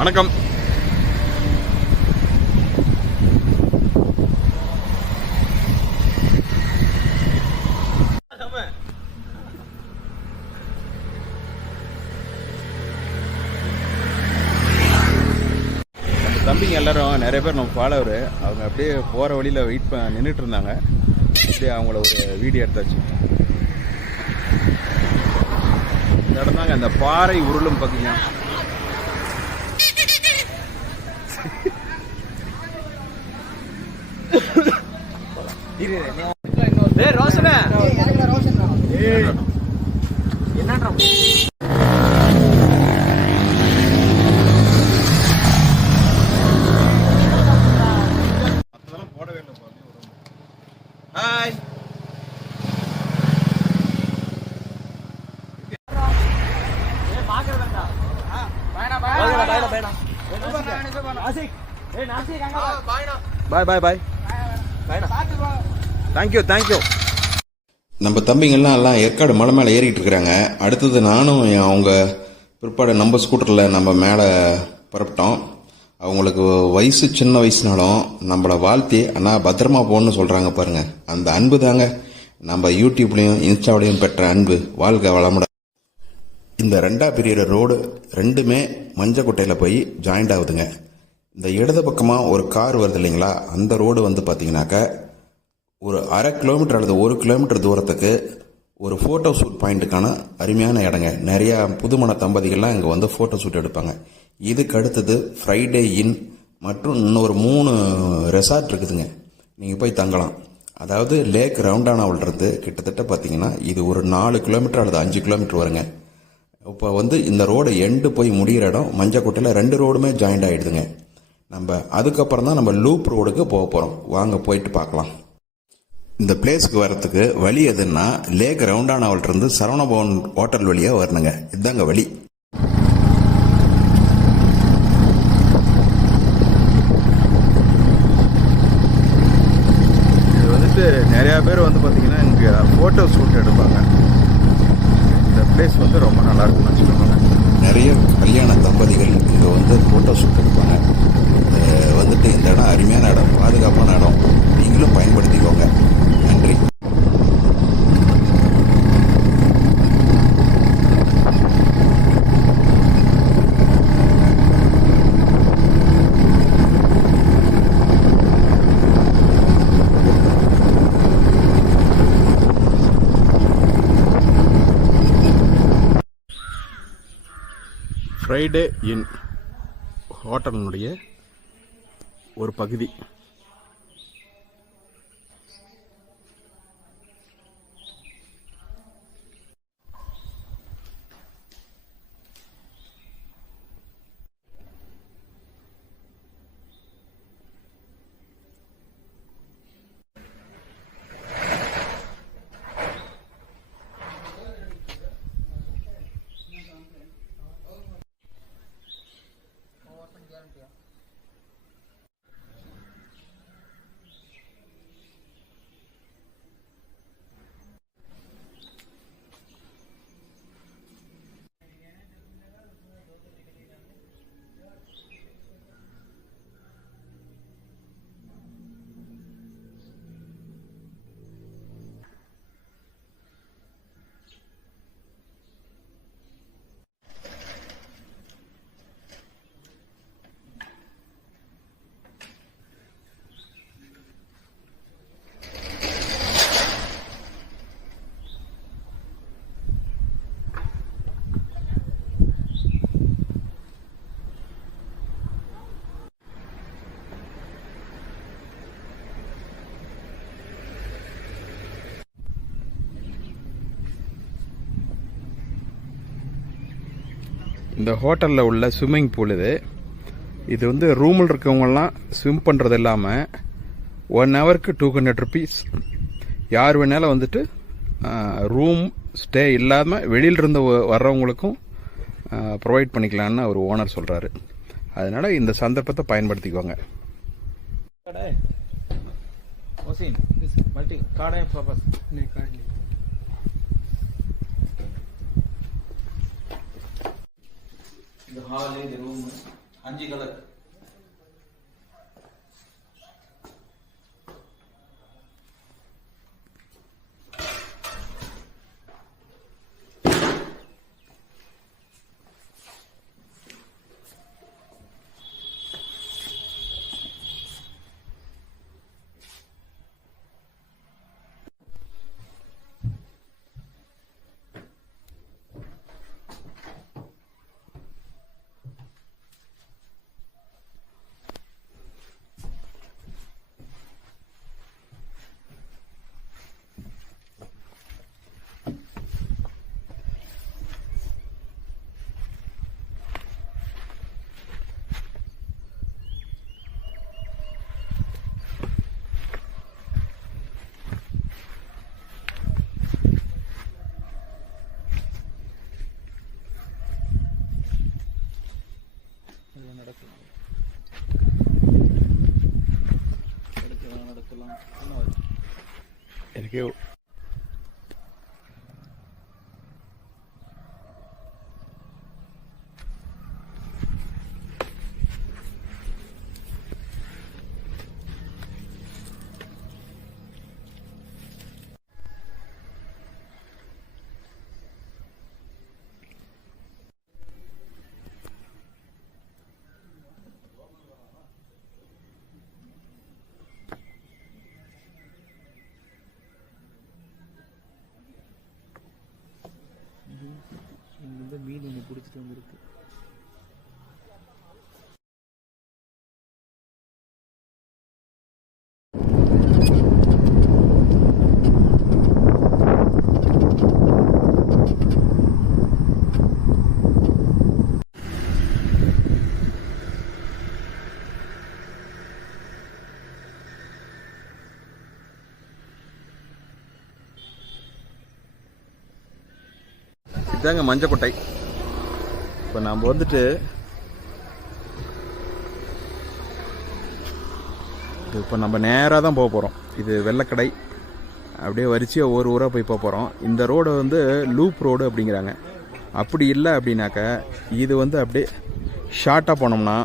வணக்கம். தம்பிங்க எல்லாரும் நிறைய பேர் நம்ம ஃபாலோவர், அவங்க அப்படியே போகிற வழியில் வெயிட் நின்றுட்டு இருந்தாங்க. அப்படியே அவங்கள ஒரு வீடியோ எடுத்தாச்சு. இந்த இடம் தாங்க அந்த பாறை உருளும் பார்த்தீங்கன்னா. Hi, bye bye bye. Thank you thank you. நம்ம தம்பிங்கள்லாம் எல்லாம் ஏற்காடு மலை மேலே ஏறிட்டு இருக்கிறாங்க. அடுத்தது நானும் அவங்க பிற்பாடு நம்ம ஸ்கூட்டரில் நம்ம மேலே புறப்பட்டோம். அவங்களுக்கு வயசு சின்ன வயசுனாலும் நம்மளை வாழ்த்தி அண்ணா பத்திரமா போகணுன்னு சொல்கிறாங்க பாருங்க. அந்த அன்பு தாங்க நம்ம யூடியூப்லேயும் இன்ஸ்டாவிலையும் பெற்ற அன்பு. வாழ்க வளமுடன். இந்த ரெண்டா பிரியிற ரோடு ரெண்டுமே மஞ்சக்குட்டையில் போய் ஜாயிண்ட் ஆகுதுங்க. இந்த இடது பக்கமாக ஒரு கார் வருது இல்லைங்களா, அந்த ரோடு வந்து பார்த்தீங்கன்னாக்கா ஒரு 1/2 கிலோமீட்டர் அல்லது 1 கிலோமீட்டர் தூரத்துக்கு ஒரு ஃபோட்டோ ஷூட் பாயிண்ட்டுக்கான அருமையான இடங்க. நிறையா புதுமண தம்பதிகள்லாம் இங்கே வந்து ஃபோட்டோ ஷூட் எடுப்பாங்க. இதுக்கு அடுத்தது ஃப்ரைடே இன் மற்றும் இன்னொரு 3 ரெசார்ட் இருக்குதுங்க. நீங்கள் போய் தங்கலாம். அதாவது லேக் ரவுண்டானாவிலிருந்து கிட்டத்தட்ட பார்த்தீங்கன்னா இது ஒரு 4 கிலோமீட்டர் அல்லது 5 கிலோமீட்டர் வருங்க. இப்போ வந்து இந்த ரோடு எண்டு போய் முடிகிற இடம் மஞ்சக்குட்டையில் 2 ரோடுமே ஜாயிண்ட் ஆகிடுதுங்க. நம்ம அதுக்கப்புறம் தான் நம்ம லூப் ரோடுக்கு போக போகிறோம். வாங்க போயிட்டு பார்க்கலாம். இந்த பிளேஸ்க்கு வரத்துக்கு வழி எதுன்னா லேக் ரவுண்டானாவிலிருந்து சரவணபவன் ஹோட்டல் வழியாக வரணுங்க. இதுதாங்க வழி. இது வந்துட்டு நிறையா பேர் வந்து பார்த்தீங்கன்னா இங்கே ஃபோட்டோ ஷூட் எடுப்பாங்க. இந்த பிளேஸ் வந்து ரொம்ப நல்லா இருக்குன்னு வச்சுக்கோங்க. நிறைய கல்யாண தம்பதிகள் இங்கே வந்து ஃபோட்டோ ஷூட் எடுப்பாங்க. வந்துட்டு இந்த இடம் அருமையான இடம், பாதுகாப்பான இடம். நீங்களும் பயன்படுத்திக்கோங்க. நன்றி. ஃப்ரைடே இன் ஹோட்டலினுடைய ஒரு பகுதி. இந்த ஹோட்டலில் உள்ள ஸ்விம்மிங் பூல் இது வந்து ரூமில் இருக்கவங்கலாம் ஸ்விம் பண்ணுறது இல்லாமல் 1 ஹவருக்கு 200 rupees. யார் வேணாலும் வந்துட்டு ரூம் ஸ்டே இல்லாமல் வெளியிலிருந்து வர்றவங்களுக்கும் ப்ரொவைட் பண்ணிக்கலான்னு ஒரு ஓனர் சொல்கிறாரு. அதனால் இந்த சந்தர்ப்பத்தை பயன்படுத்திக்குவாங்க. The hall is the room. 5 colour. எனக்கு இங்க மீன் ஒன்று பிடிச்சிட்டு வந்துருக்கு. இதாங்க மஞ்சக்கொட்டை. இப்போ நாம் வந்துட்டு இப்போ நம்ம நேராக தான் போக போகிறோம். இது வெள்ளக்கடை அப்படியே வரிசையாக ஒரு ஊராக போய் போக போகிறோம். இந்த ரோடு வந்து லூப் ரோடு அப்படிங்கிறாங்க. அப்படி இல்லை அப்படின்னாக்க இது வந்து அப்படியே ஷார்ட்டாக போனோம்னா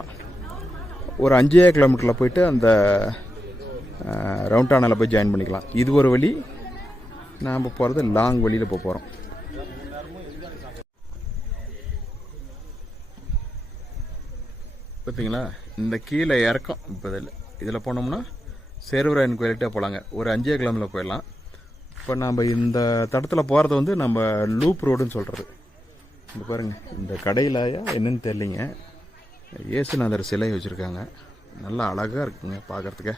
ஒரு 5 கிலோமீட்டரில் போயிட்டு அந்த ரவுண்டானில் போய் ஜாயின் பண்ணிக்கலாம். இது ஒரு வழி. நாம் போகிறது லாங் வழியில் போக போகிறோம். பார்த்தீங்களா, இந்த கீழே இறக்கம். இப்போ இதில் போனோம்னா சேர்வராயன் கோயில்கிட்ட போகலாங்க. ஒரு 5 கிலோமீட்டர் போயிடலாம். இப்போ நம்ம இந்த தடத்தில் போகிறது வந்து நம்ம லூப் ரோடுன்னு சொல்கிறது. இங்கே பாருங்கள், இந்த கடையில் என்னன்னு தெரியலிங்க, இயேசுநாதர் சிலை வச்சுருக்காங்க. நல்லா அழகாக இருக்குங்க பார்க்குறதுக்கு.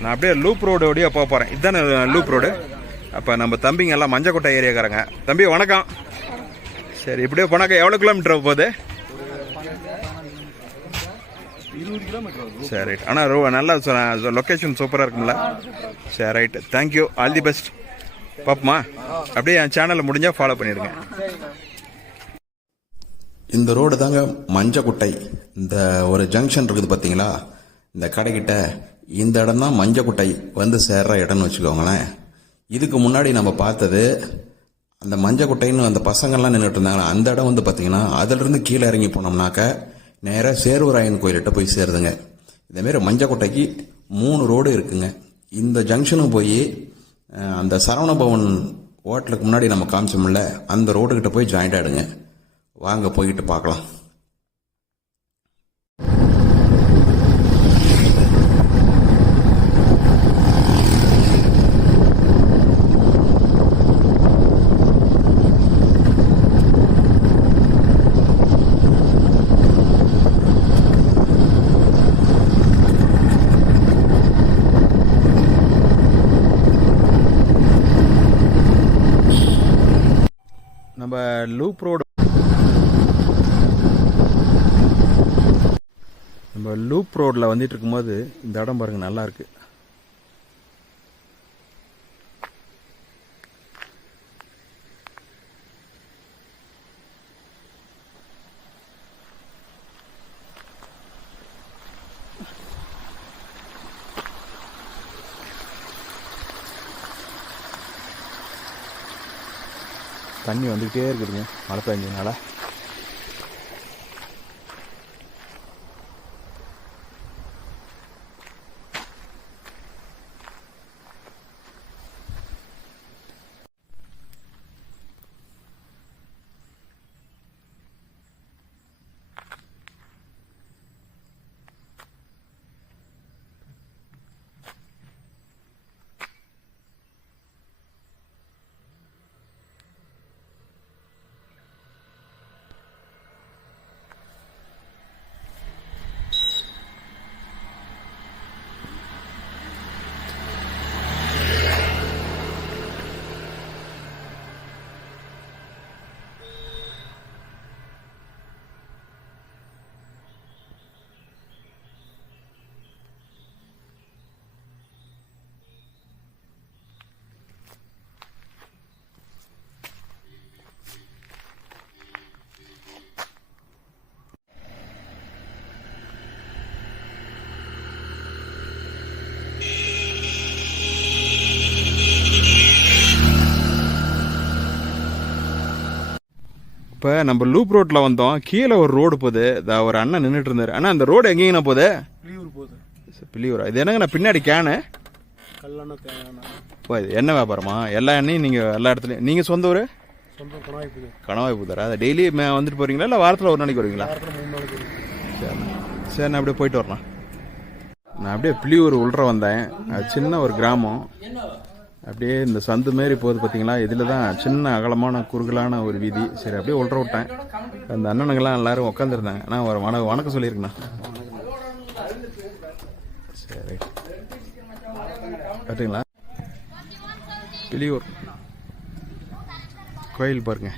நான் அப்படியே லூப் ரோடு வழியாக போக போகிறேன். இதுதானே லூப் ரோடு. அப்போ நம்ம தம்பிங்க எல்லாம் மஞ்சக்கொட்டை ஏரியாக்காரங்க. தம்பி வணக்கம். சரி, இப்படியே போனாக்கா எவ்வளோ கிலோமீட்டர் போகுது? 20 கிலோமீட்டர். சரி ரைட். ஆனால் நல்லா லொக்கேஷன் சூப்பராக இருக்குங்களா? சரி right, thank you, all the best. பாப்பமா, அப்படியே என் சேனலை முடிஞ்சால் ஃபாலோ பண்ணிடுங்க. இந்த ரோடு தாங்க மஞ்சக்குட்டை. இந்த ஒரு ஜங்ஷன் இருக்குது பார்த்தீங்களா, இந்த கடைக்கிட்ட இந்த இடம் தான் மஞ்சக்குட்டை வந்து சேர்ற இடம்னு வச்சுக்கோங்களேன். இதுக்கு முன்னாடி நம்ம பார்த்தது அந்த மஞ்சக்குட்டைன்னு அந்த பசங்கள்லாம் நின்றுட்டு இருந்தாங்க. அந்த இடம் வந்து பார்த்தீங்கன்னா அதிலிருந்து கீழே இறங்கி போனோம்னாக்க நேராக சேர்வராயன் கோயில்கிட்ட போய் சேருதுங்க. இதேமாரி மஞ்சக்குட்டைக்கு 3 ரோடு இருக்குங்க. இந்த ஜங்ஷனும் போய் அந்த சரவணபவன் ஹோட்டலுக்கு முன்னாடி நம்ம காமிச்சோம்ல, அந்த ரோடுக்கிட்ட போய் ஜாயிண்ட் ஆகிடுங்க. வாங்க போய்கிட்டு பார்க்கலாம். நம்ம லூப் ரோடு வந்துட்டு இருக்கும்போது இந்த இடம் பாருங்க, நல்லா இருக்கு. தண்ணி வந்துக்கிட்டே இருக்குதுங்க மழை பெஞ்சதுனால. இப்போ நம்ம லூப் ரோட்டில் வந்தோம். கீழே ஒரு ரோடு போகுது. ஒரு அண்ணன் நின்றுட்டு இருந்தார். அண்ணா அந்த ரோடு எங்கேங்கண்ணா போகுது? பிள்ளையூர் போகுது. பிள்ளையூரா? இது என்னங்கண்ணா பின்னாடி கேனு? கல்லெண்ணெய் தேங்காய். ஓ இது என்ன வியாபாரமா? எல்லா எண்ணெயும் நீங்கள் எல்லா இடத்துலையும். நீங்கள் சொந்த ஊர்? சொந்த கணவாய் புது. கணவாய் புதாரா? அதை டெய்லி வந்துட்டு போகிறீங்களா இல்லை வாரத்தில் ஒரு நாளைக்கு வருவீங்களா? வாரத்தில் 3 நாளைக்கு வரும். சரிண்ணா. சரி நான் அப்படியே போயிட்டு வரேன். நான் அப்படியே பிள்ளையூர் உள்ற வந்தேன். அது சின்ன ஒரு கிராமம். அப்படியே இந்த சந்து மாரி போகுது பார்த்தீங்களா? இதில் தான் சின்ன அகலமான குறுகலான ஒரு வீதி. சரி அப்படியே உள்ற விட்டேன். அந்த அண்ணனுங்கெல்லாம் எல்லாரும் உட்காந்துருந்தாங்க. நான் ஒரு வணக்கம் சொல்லியிருக்கேண்ணா. சரி பார்த்தீங்களா? பிள்ளையூர் கோயில் பாருங்க.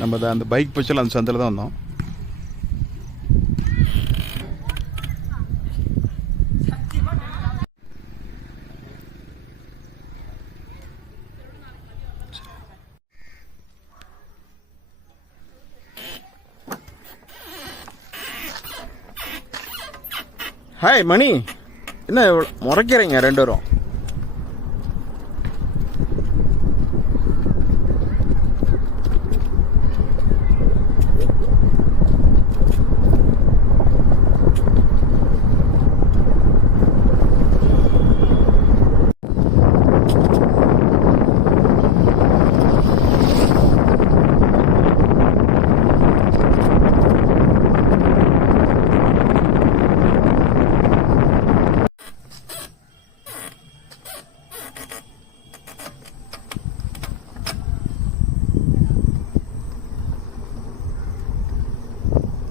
நம்ம அந்த பைக் பச்சல் அந்த சந்தில் தான் வந்தோம். ஹாய் மணி, என்ன முறைக்கிறீங்க ரெண்டு பேரும்?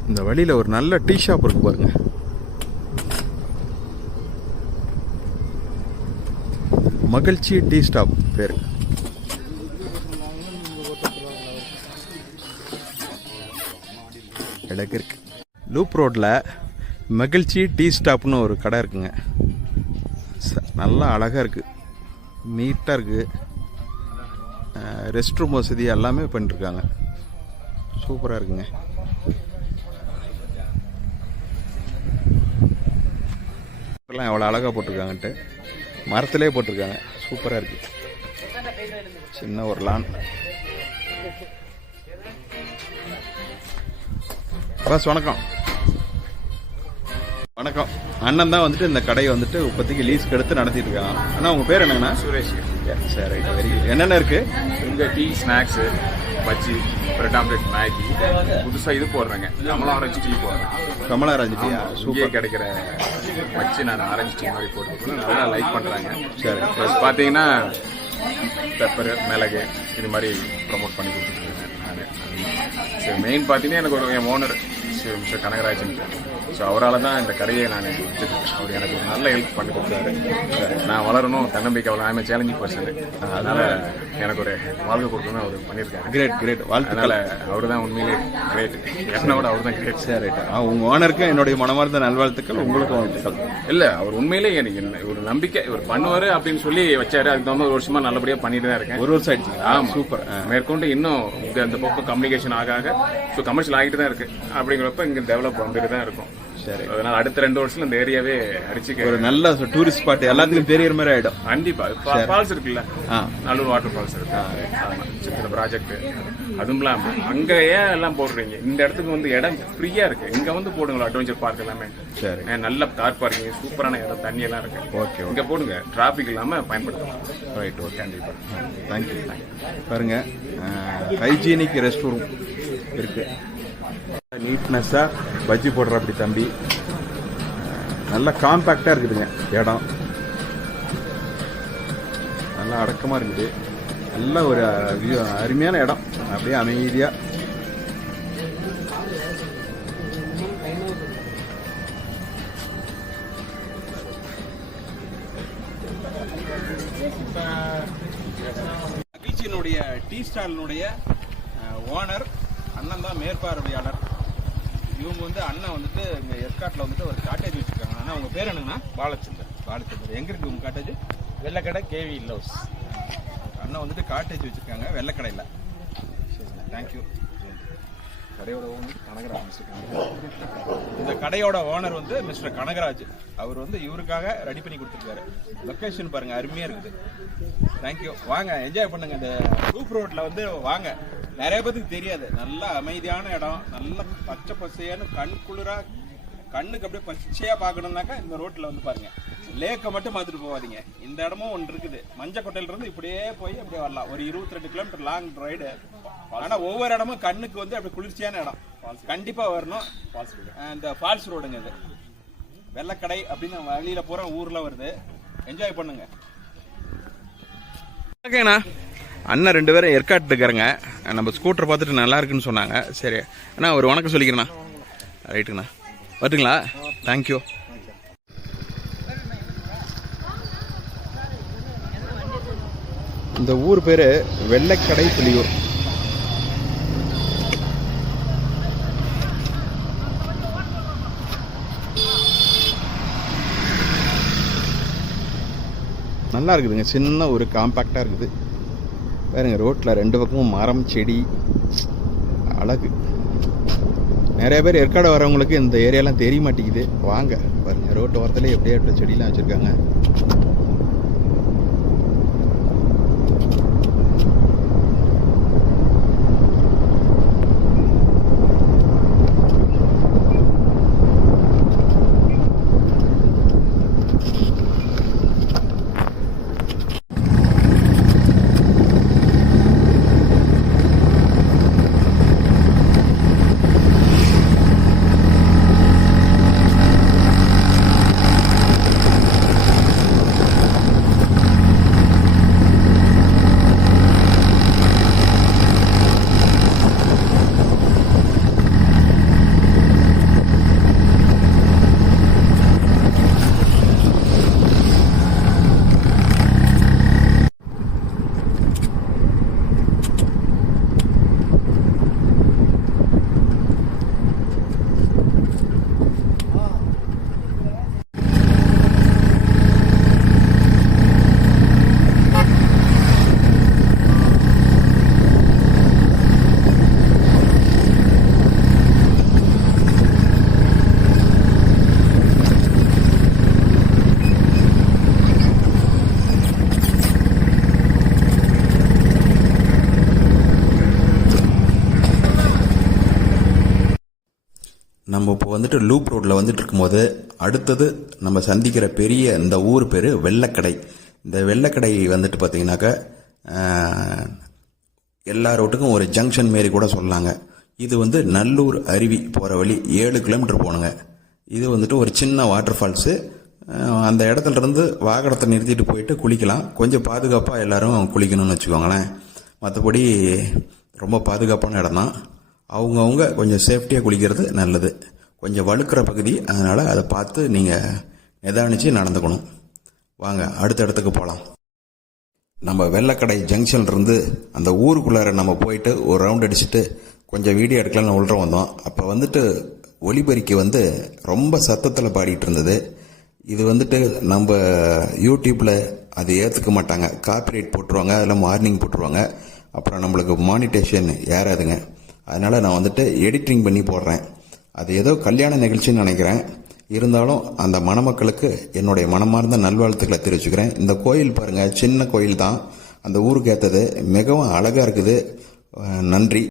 இந்த வழியில் ஒரு நல்ல டீ ஷாப் இருக்கு பாருங்க. மகிழ்ச்சி டீ ஸ்டாப் பேரு. இடக்கு இருக்கு. லூப் ரோட்டில் மகிழ்ச்சி டீ ஸ்டாப்னு ஒரு கடை இருக்குங்க. நல்லா அழகாக இருக்குது, நீட்டாக இருக்குது. ரெஸ்ட் ரூம் வசதி எல்லாமே பண்ணிருக்காங்க. சூப்பராக இருக்குங்க. எவ்வளோ அழகாக போட்டிருக்காங்கன்ட்டு மரத்திலே போட்டிருக்காங்க. சூப்பராக இருக்குது. சின்ன ஒரு லான். பாஸ் வணக்கம். வணக்கம். அண்ணன் தான் வந்துட்டு இந்த கடையை வந்துட்டு இப்போதைக்கு லீஸ்க்கு எடுத்து நடத்திட்டு இருக்காங்க. அண்ணா உங்கள் பேர் என்னங்கண்ணா? சுரேஷ். சரி ரைட், வெரி குட். என்னென்ன இருக்குது இங்கே? Tea, snacks, bajji, bread omelette, Maggi. புதுசாக இது போடுறேங்க, கமலா ஆரஞ்சு டீ போடுறேன். கமலா ஆரஞ்சு டீயா? இங்கே சூப்பர். கிடைக்கிற வச்சு நான் ஆரஞ்சு டீ மாதிரி போட்டுருக்கேன். நல்லா லைக் பண்ணுறாங்க. சரி. ப்ளஸ் பார்த்தீங்கன்னா பெப்பரு, மிளகு இது மாதிரி ப்ரொமோட் பண்ணி கொடுத்துருக்கேன் நான். சரி, மெயின் பார்த்தீங்கன்னா எனக்கு ஒரு என் ஓனர் மிஸ்டர் கனகராஜன். ஸோ அவரால் தான் இந்த கடையை நான் வச்சுருக்கேன். அவர் எனக்கு ஒரு நல்ல ஹெல்ப் பண்ணி கொடுத்தாரு. நான் வளரணும், தன்னம்பிக்கை அவ்வளோ ஐம் சேலஞ்சிங் பர்சன். அதனால் எனக்கு ஒரு வாழ்க்கை கொடுக்கணும்னு அவர் பண்ணியிருக்காரு. Great great. அதனால் அவர் தான் உண்மையிலே கிரேட். என்னோட அவர் தான் கிரேட். சரி ரைட். உங்கள் ஓனருக்கு என்னுடைய மனமார்ந்த நல்வாழ்த்துக்கள். உங்களுக்கும் வாழ்த்துக்கள். இல்லை, அவர் உண்மையிலே எனக்கு என்ன ஒரு நம்பிக்கை இவர் பண்ணுவார் அப்படின்னு சொல்லி வச்சாரு. அதுக்கு தகுந்த ஒரு வருஷமாக நல்லபடியாக பண்ணிட்டு தான் இருக்கேன். ஒரு வருஷம் ஆயிடுச்சு. ஆமாம், சூப்பர். மேற்கொண்டு இன்னும் இந்த பக்கம் கம்யூனிகேஷன் ஆக ஸோ கமர்ஷியல் ஆகிட்டு தான் இருக்குது. அப்படிங்கிறப்ப அப்பப்ப இங்க டெவலப் வந்துட்டு தான் இருக்கும். சரி. அதனால அடுத்த 2 வருஷத்துல இந்த ஏரியாவே அடிச்சு ஒரு நல்ல டூரிஸ்ட் ஸ்பாட் எல்லாத்துக்கும் தெரியற மாதிரி ஆயிடும். கண்டிப்பா. ஃபால்ஸ் இருக்குல்ல, நல்லூர் வாட்டர் ஃபால்ஸ் இருக்கு, சின்ன ப்ராஜெக்ட். அதுவும் இல்லாம அங்க ஏன் எல்லாம் போடுறீங்க, இந்த இடத்துக்கு வந்து இடம் ஃப்ரீயா இருக்கு, இங்க வந்து போடுங்களா அட்வென்ச்சர் பார்க் எல்லாமே. சரி. நல்ல கார் பார்க்கிங், சூப்பரான இடம், தண்ணி எல்லாம் இருக்கு. ஓகே, இங்க போடுங்க, டிராபிக் இல்லாம பயன்படுத்தலாம். ரைட். ஓகே, கண்டிப்பா. தேங்க்யூ. பாருங்க, ஹைஜீனிக் ரெஸ்ட் ரூம் இருக்கு. நீட்னஸா பஜ்ஜி போடுற அப்படி தம்பி. நல்லா காம்பேக்டா இருக்குதுங்க இடம், நல்லா அடக்கமா இருக்குது. நல்ல ஒரு அருமையான இடம், அப்படியே அமைதியா. மகிழ்ச்சியினுடைய டீ ஸ்டாலினுடைய ஓனர் அண்ணன் தான் மேற்பார்வையாளர். இவங்க வந்து அண்ணன் வந்துட்டு இங்க ஏற்காட்டில் வந்துட்டு ஒரு காட்டேஜ் வச்சிருக்காங்க. அண்ணா உங்க பேர் என்னங்கண்ணா? பாலச்சந்தர். பாலச்சந்தர். எங்க இருக்கு உங்க காட்டேஜ்? வெள்ளக்கடை கேவி இல்லவுஸ். அண்ணன் வந்துட்டு காட்டேஜ் வச்சிருக்காங்க வெள்ளக்கடையில். தேங்க்யூ. கடையோட ஓனர் கனகராஜ். இந்த கடையோட ஓனர் வந்து மிஸ்டர் கனகராஜ். அவர் வந்து இவருக்காக ரெடி பண்ணி கொடுத்துருக்காரு. லொக்கேஷன் பாருங்க, அருமையா இருக்குது. தேங்க்யூ. வாங்க, என்ஜாய் பண்ணுங்க. இந்த லூப் ரோட்ல வந்து வாங்க, நிறைய பேருக்கு தெரியாது. நல்ல அமைதியான இடம், நல்ல பச்சை பசையான கண் குளிரா, கண்ணுக்கு அப்படியே பச்சையா பார்க்கணும்னாக்கா இந்த ரோட்ல வந்து பாருங்க. லேக்கை மட்டும் பார்த்துட்டு போவாதீங்க. இந்த இடமும் ஒன்று இருக்குது. மஞ்சக்கொட்டையில இருந்து இப்படியே போய் அப்படியே வரலாம். ஒரு 22 கிலோமீட்டர் லாங் ரைடு. ஆனா ஒவ்வொரு இடமும் கண்ணுக்கு வந்து அப்படி குளிர்ச்சியான இடம். கண்டிப்பா வரணும். இந்த ஃபால்ஸ் ரோடுங்க இது. வெள்ளக்கடை அப்படின்னு வழியில போற ஊர்ல வருது. என்ஜாய் பண்ணுங்க. ஓகேண்ணா, அண்ணன் 2 பேரும் ஏற்காட்டு இருக்காருங்க. நம்ம ஸ்கூட்டர் பார்த்துட்டு நல்லா இருக்குன்னு சொன்னாங்க. சரி அண்ணா, ஒரு வணக்கம் சொல்லிக்கிறேண்ணா. ரைட்டுங்கண்ணா, வரட்டுங்களா? தேங்க்யூ. இந்த ஊர் பேரு வெள்ளக்கடை புலியூர். நல்லா இருக்குதுங்க, சின்ன ஒரு காம்பாக்டா இருக்குது. பாருங்க, ரோட்ல 2 பக்கமும் மரம் செடி அழகு. நிறைய பேர் ஏற்காடு வரவங்களுக்கு இந்த ஏரியாலாம் தெரிய மாட்டேங்குது. வாங்க பாருங்க, ரோட்டு ஓரத்துல எப்படியே செடியெல்லாம் வச்சிருக்காங்க. நம்ம இப்போ வந்துட்டு லூப் ரோட்டில் வந்துட்டு இருக்கும்போது அடுத்தது நம்ம சந்திக்கிற பெரிய இந்த ஊர் பேர் வெள்ளக்கடை. இந்த வெள்ளக்கடை வந்துட்டு பார்த்தீங்கன்னாக்கா எல்லா ரோட்டுக்கும் ஒரு ஜங்ஷன் மாரி கூட சொல்லலாங்க. இது வந்து நல்லூர் அருவி போகிற வழி 7 கிலோமீட்டர் போகணுங்க. இது வந்துட்டு ஒரு சின்ன வாட்டர் ஃபால்ஸு. அந்த இடத்துல இருந்து வாகனத்தை நிறுத்திட்டு போயிட்டு குளிக்கலாம். கொஞ்சம் பாதுகாப்பாக எல்லாரும் குளிக்கணும்னு வச்சுக்கோங்களேன். மற்றபடி ரொம்ப பாதுகாப்பான இடம் தான். அவங்கவுங்க கொஞ்சம் சேஃப்டியாக குளிக்கிறது நல்லது. கொஞ்சம் வழுக்கிற பகுதி, அதனால் அதை பார்த்து நீங்கள் நிதானித்து நடந்துக்கணும். வாங்க அடுத்த இடத்துக்கு போகலாம். நம்ம வெள்ளக்கடை ஜங்ஷன்லேருந்து அந்த ஊருக்குள்ளார நம்ம போயிட்டு ஒரு ரவுண்ட் அடிச்சுட்டு கொஞ்சம் வீடியோ எடுக்கலாம்னு உள்ள வந்தோம். அப்போ வந்துட்டு ஒலிபெருக்கி வந்து ரொம்ப சத்தத்தில் பாடிட்டு இருந்தது. இது வந்துட்டு நம்ம யூடியூப்பில் அது ஏற்றுக்க மாட்டாங்க, காப்பிரைட் போட்டுருவாங்க, அதெல்லாம் வார்னிங் போட்டுருவாங்க. அப்புறம் நம்மளுக்கு மானிட்டேஷன் ஏறாதுங்க. அதனால் நான் வந்துட்டு எடிட்டிங் பண்ணி போடுறேன். அது ஏதோ கல்யாண நிகழ்ச்சின்னு நினைக்கிறேன். இருந்தாலும் அந்த மணமக்களுக்கு என்னுடைய மனமார்ந்த நல்வாழ்த்துக்களை தெரிவிச்சுக்கிறேன். இந்த கோயில் பாருங்கள், சின்ன கோயில் தான், அந்த ஊருக்கு ஏற்றது, மிகவும் அழகாக இருக்குது. நன்றி.